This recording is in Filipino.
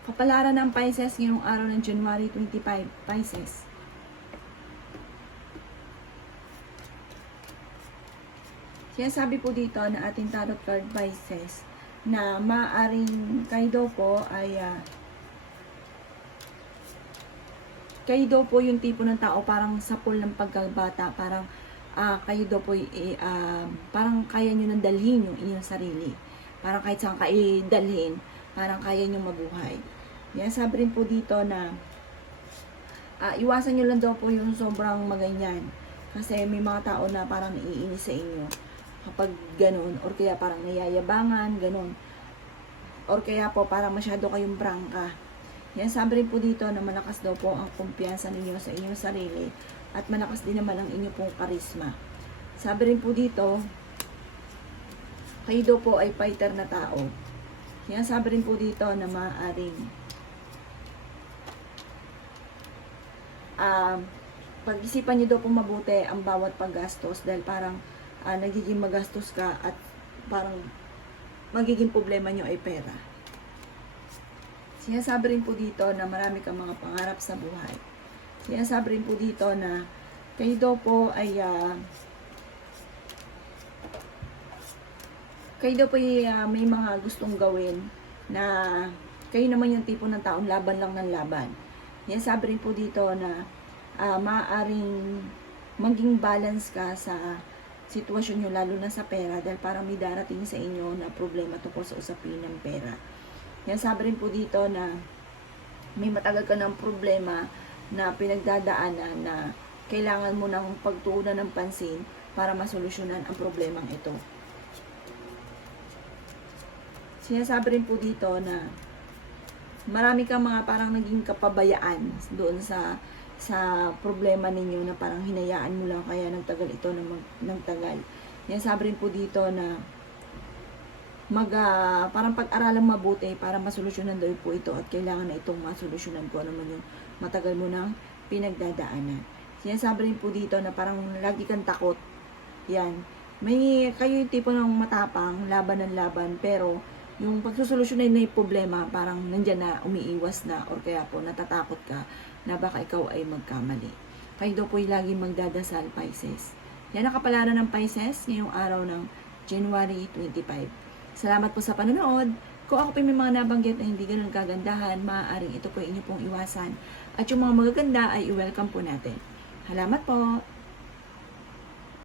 Kapalaran ng Pisces ngayong araw ng January 25, Pisces. Sinasabi po dito na ating tarot card Pisces na maaaring kayo daw po ay kayo daw po yung tipo ng tao parang sa pool ng pagkabata, parang kayo daw po parang kaya nyo nang dalhin yung inyong sarili. Parang kahit saan kayo dalhin, parang kaya nyo mabuhay. Yan, sabi rin po dito na iwasan nyo lang daw po yung sobrang maganyan. Kasi may mga tao na parang naiinis sa inyo kapag ganun, or kaya parang nayayabangan, ganun. Or kaya po parang masyado kayong prangka. Yan, sabi rin po dito na malakas daw po ang kumpiyansa ninyo sa inyong sarili at malakas din naman ang inyong pong karisma. Sabi rin po dito, kayo daw po ay fighter na tao. Yan, sabi rin po dito na maaaring pag-isipan nyo daw po mabuti ang bawat paggastos dahil parang nagiging magastos ka at parang magiging problema nyo ay pera. Sinasabi rin po dito na marami kang mga pangarap sa buhay. Sinasabi rin po dito na kayo daw po ay may mga gustong gawin na kayo naman yung tipo ng taong laban lang ng laban. Sinasabi rin po dito na maaaring maging balance ka sa sitwasyon nyo, lalo na sa pera, dahil parang may darating sa inyo na problema tungkol sa usapin ng pera. Yan, sabi rin po dito na may matagal ka ng problema na pinagdadaanan na kailangan mo ng pagtuunan ng pansin para masolusyonan ang problemang ito. Sinasabi rin po dito na marami kang mga parang naging kapabayaan doon sa problema ninyo na parang hinayaan mo lang kaya nagtagal ito ng tagal. Yan, sabi rin po dito na parang pag-aralan mabuti para masolusyonan daw po ito at kailangan na itong masolusyonan ko naman yung matagal mo nang pinagdadaanan. Sinasabi rin po dito na parang lagi kang takot. Yan. Kayo yung tipo ng matapang, laban ng laban, pero yung pagsusolusyonan na yung problema, parang nandyan na, umiiwas na, or kaya po natatakot ka na baka ikaw ay magkamali. Kayo daw po yung laging magdadasal, Pisces. Yan ang kapalaran ng Pisces ngayong araw ng January 25. Salamat po sa panonood. Kung ako po may mga nabanggit na hindi ganun kagandahan, maaaring ito po inyo pong iwasan. At yung mga magaganda ay i-welcome po natin. Salamat po!